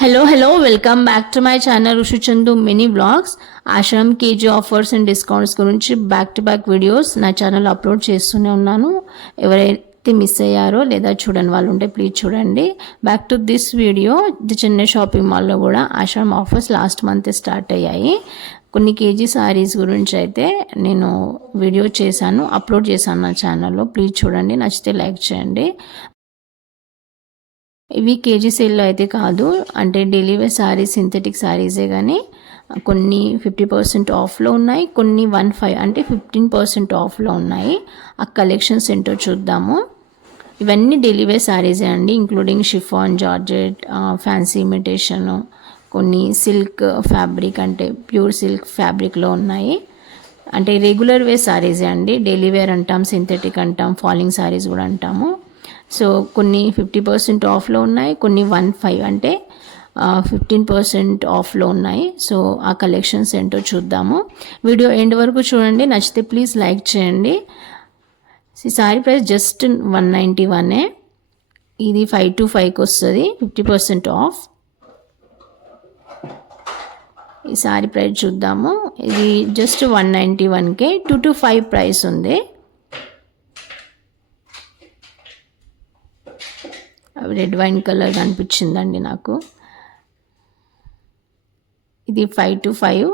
Hello, welcome back to my channel Ushu Chandu mini vlogs. Ashram KG offers and discounts గురించి back to back videos నా channel upload చేస్తూనే ఉన్నాను. ఎవరైతే miss అయ్యారో లేదా చూడని వాళ్ళు ఉంటే ప్లీజ్ చూడండి. Back to this video, Chennai shopping మాల్లో కూడా Ashram offers last month start అయ్యాయి. కొన్ని కేజీ సారీస్ గురించి అయితే నేను వీడియో చేశాను, అప్లోడ్ చేశాను నా ఛానల్లో. ప్లీజ్ చూడండి, నచ్చితే లైక్ చేయండి. ఇవి కేజీ సేల్లో అయితే కాదు, అంటే డైలీ వేర్ శారీస్, సింథటిక్ శారీసే. కానీ కొన్ని 50% ఆఫ్లో ఉన్నాయి, కొన్ని 15 అంటే 15% ఆఫ్లో ఉన్నాయి. ఆ కలెక్షన్స్ ఏంటో చూద్దాము. ఇవన్నీ డైలీ వేర్ శారీసే అండి, including chiffon, georgette, fancy imitation, కొన్ని సిల్క్ ఫ్యాబ్రిక్ అంటే ప్యూర్ సిల్క్ ఫ్యాబ్రిక్లో ఉన్నాయి. అంటే రెగ్యులర్ వేర్ శారీసే అండి, డైలీ వేర్ అంటాం, సింథటిక్ అంటాం, ఫాలింగ్ శారీస్ కూడా అంటాము. సో కొన్ని 50% ఆఫ్లో ఉన్నాయి, కొన్ని 15 అంటే 15% ఆఫ్లో ఉన్నాయి. సో ఆ కలెక్షన్స్ ఏంటో చూద్దాము. వీడియో ఎండ్ వరకు చూడండి, నచ్చితే ప్లీజ్ లైక్ చేయండి. ఈ సారీ ప్రైస్ జస్ట్ 191. ఇది 525కి వస్తుంది, 50% ఆఫ్. ఈ సారీ ప్రైస్ చూద్దాము. ఇది జస్ట్ 191కే 2 to 5 ప్రైస్ ఉంది. రెడ్ వైన్ కలర్ కనిపించిందండి నాకు. ఇది 5 to 5,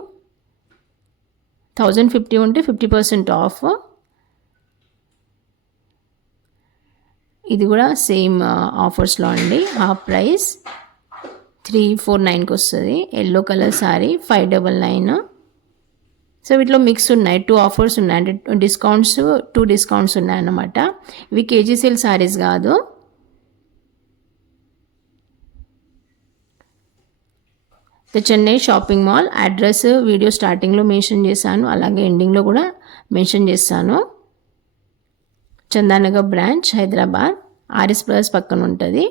1050 ఉంటే 50% ఆఫ్. ఇది కూడా సేమ్ ఆఫర్స్లో అండి, హాఫ్ ప్రైస్ 349కి వస్తుంది. Yellow colour sorry 599. సో వీటిలో మిక్స్ ఉన్నాయి, 2 ఆఫర్స్ ఉన్నాయి, అంటే డిస్కౌంట్స్ 2 డిస్కౌంట్స్ ఉన్నాయన్నమాట. ఇవి కేజీ సేల్ సారీస్ కాదు. The Chennai shopping mall address video స్టార్టింగ్లో మెన్షన్ చేశాను, అలాగే ఎండింగ్లో కూడా మెన్షన్ చేస్తాను. Chandanagar branch, Hyderabad, RS plus పక్కన ఉంటుంది.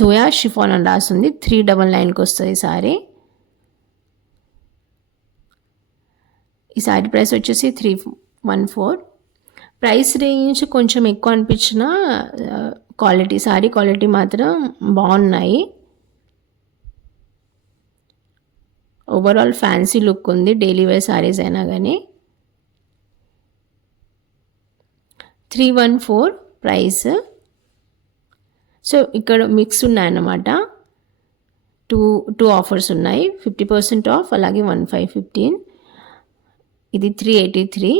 జోయా షిఫాన్ అని రాస్తుంది. 399కి వస్తుంది ఈ సారీ. ఈ సారీ ప్రైస్ వచ్చేసి 314. ప్రైస్ రేంజ్ కొంచెం ఎక్కువ అనిపించిన క్వాలిటీ, సారీ క్వాలిటీ మాత్రం బాగున్నాయి. ఓవరాల్ ఫ్యాన్సీ లుక్ ఉంది, డైలీ వేర్ సారీస్ అయినా కానీ. 314 ప్రైస్. సో ఇక్కడ మిక్స్ ఉన్నాయన్నమాట, టూ ఆఫర్స్ ఉన్నాయి, 50% ఆఫ్, అలాగే 1515. ఇది 383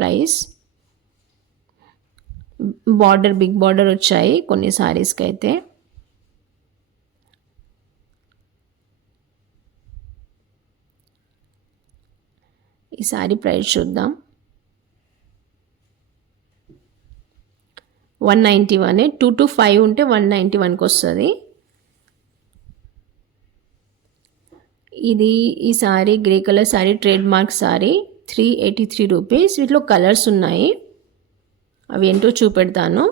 ప్రైస్. బార్డర్, బిగ్ బార్డర్ వచ్చాయి కొన్ని సారీస్కి అయితే. ఈ సారీ ప్రైస్ చూద్దాం. 191. 2 to 5 ఉంటే 191కి వస్తుంది. ఇది ఈ sorry grey colour sorry, trade mark sorry, 383 rupees. వీటిలో కలర్స్ ఉన్నాయి, అవి ఏంటో చూపెడతాను.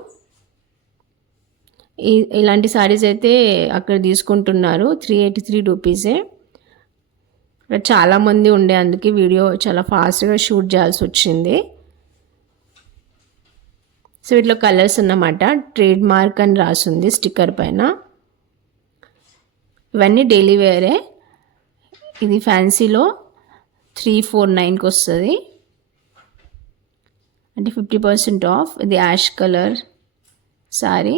ఇలాంటి సారీస్ అయితే అక్కడ తీసుకుంటున్నారు, 383 రూపీసే. చాలామంది ఉండే, అందుకే వీడియో చాలా ఫాస్ట్గా షూట్ చేయాల్సి వచ్చింది. సో వీటిలో కలర్స్ అన్నమాట, ట్రేడ్ మార్క్ అని రాసింది స్టిక్కర్ పైన. ఇవన్నీ డైలీ వేరే. ఇది ఫ్యాన్సీలో 349కి వస్తుంది, అంటే 50% ఆఫ్. ఇది యాష్ కలర్ సారీ.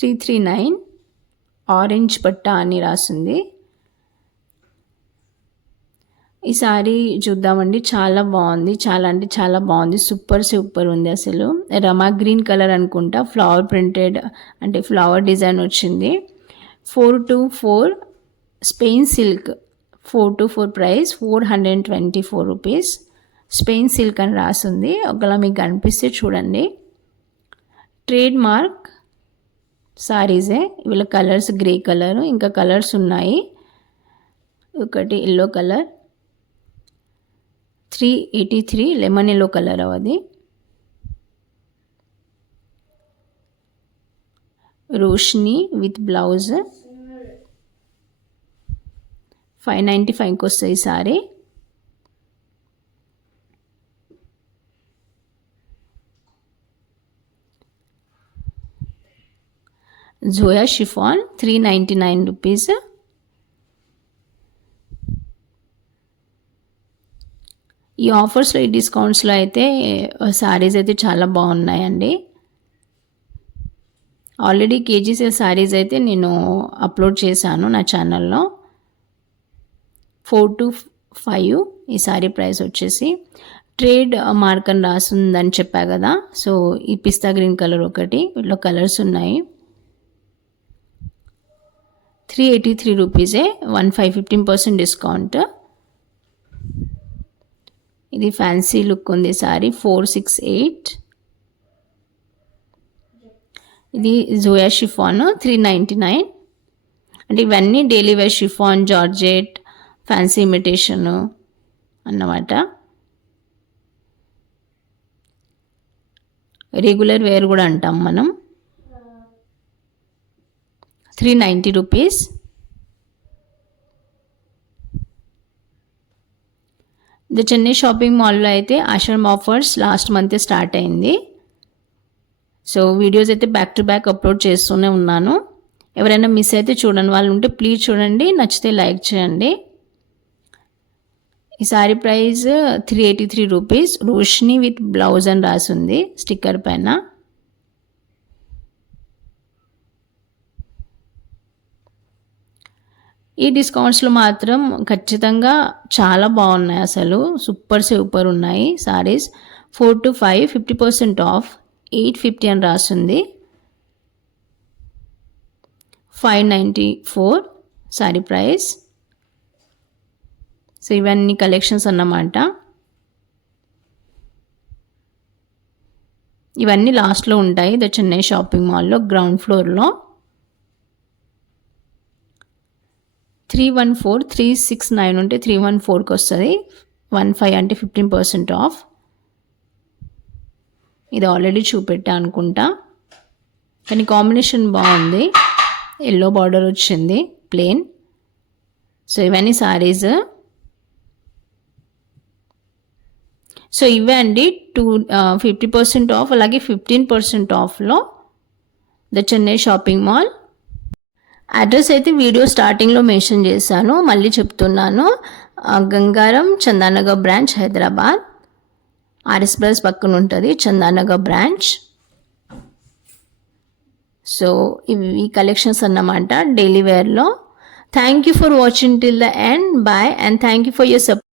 $339. ఆరెంజ్ పట్టా అని రాసింది. ఈ సారీ చూద్దామండి, చాలా బాగుంది, చాలా అంటే చాలా బాగుంది, సూపర్ ఉంది అసలు. రమా గ్రీన్ కలర్ అనుకుంటా, ఫ్లవర్ ప్రింటెడ్ అంటే ఫ్లవర్ డిజైన్ వచ్చింది. 4 to 4 Spain silk, 4 to 4 price 424 rupees. Spain silk అని రాసింది, ఒకలా మీకు కనిపిస్తే చూడండి. ట్రేడ్ మార్క్ సారీసే. వీళ్ళ కలర్స్ గ్రే కలర్, ఇంకా కలర్స్ ఉన్నాయి. ఒకటి yellow colour, 383 lemon yellow colour. అది రోషిని విత్ బ్లౌజ్ 595కి వస్తుంది ఈ సారీ. Zoya chiffon 399 rupees. ఈ ఆఫర్స్లో ఈ డిస్కౌంట్స్లో అయితే శారీస్ అయితే చాలా బాగున్నాయండి. ఆల్రెడీ కేజీ సేల్ శారీస్ అయితే నేను అప్లోడ్ చేశాను నా ఛానల్లో. 4 to 5 ఈ శారీ ప్రైస్ వచ్చేసి. ట్రేడ్ మార్క్ అని రాస్తుందని చెప్పా కదా, సో ఈ పిస్తా గ్రీన్ కలర్ ఒకటి, వీటిలో కలర్స్ ఉన్నాయి. 383 రూపీసే, 15% డిస్కౌంట్. ఇది ఫ్యాన్సీ లుక్ ఉంది సారీ, 468. ఇది జోయా షిఫాన్ 399. అంటే ఇవన్నీ daily wear chiffon, georgette, fancy imitation అన్నమాట. రెగ్యులర్ వేర్ కూడా అంటాం మనం. 390 రూపీస్. ద చెన్నై షాపింగ్ మాల్లో అయితే ఆషాఢం ఆఫర్స్ లాస్ట్ మంత్ స్టార్ట్ అయింది. సో వీడియోస్ అయితే బ్యాక్ టు బ్యాక్ అప్లోడ్ చేస్తూనే ఉన్నాను. ఎవరైనా మిస్ అయితే చూడని వాళ్ళు ఉంటే ప్లీజ్ చూడండి, నచ్చితే లైక్ చేయండి. ఈ sari price 383 rupees. Roshini with blouse అని రాసింది స్టిక్కర్ పైన. ఈ డిస్కౌంట్స్లో మాత్రం ఖచ్చితంగా చాలా బాగున్నాయి, అసలు సూపర్ ఉన్నాయి సారీస్. 4 to 5 50% ఆఫ్, 850 అని రాస్తుంది. 594 సారీ ప్రైస్. సో ఇవన్నీ కలెక్షన్స్ అన్నమాట. ఇవన్నీ లాస్ట్లో ఉంటాయి ద చెన్నై షాపింగ్ మాల్లో గ్రౌండ్ ఫ్లోర్లో. 314 369 ఉంటే 314కి వస్తుంది. 15 అంటే 15% ఆఫ్. ఇది ఆల్రెడీ చూపెట్టా అనుకుంటా, కానీ కాంబినేషన్ బాగుంది. ఎల్లో బార్డర్ వచ్చింది ప్లెయిన్. సో ఇవన్నీ సారీస్. సో ఇవే అండి 50% ఆఫ్, అలాగే 15% ఆఫ్లో the Chennai shopping mall. Address అయితే వీడియో స్టార్టింగ్లో మెన్షన్ చేశాను, మళ్ళీ చెప్తున్నాను. Gangaram Chandanagar branch Hyderabad. RS brothers పక్కన ఉంటుంది చందానగర్ బ్రాంచ్. సో ఇవి కలెక్షన్స్ అన్నమాట డైలీ వేర్లో. Thank you for watching till the end. Bye and thank you for your support.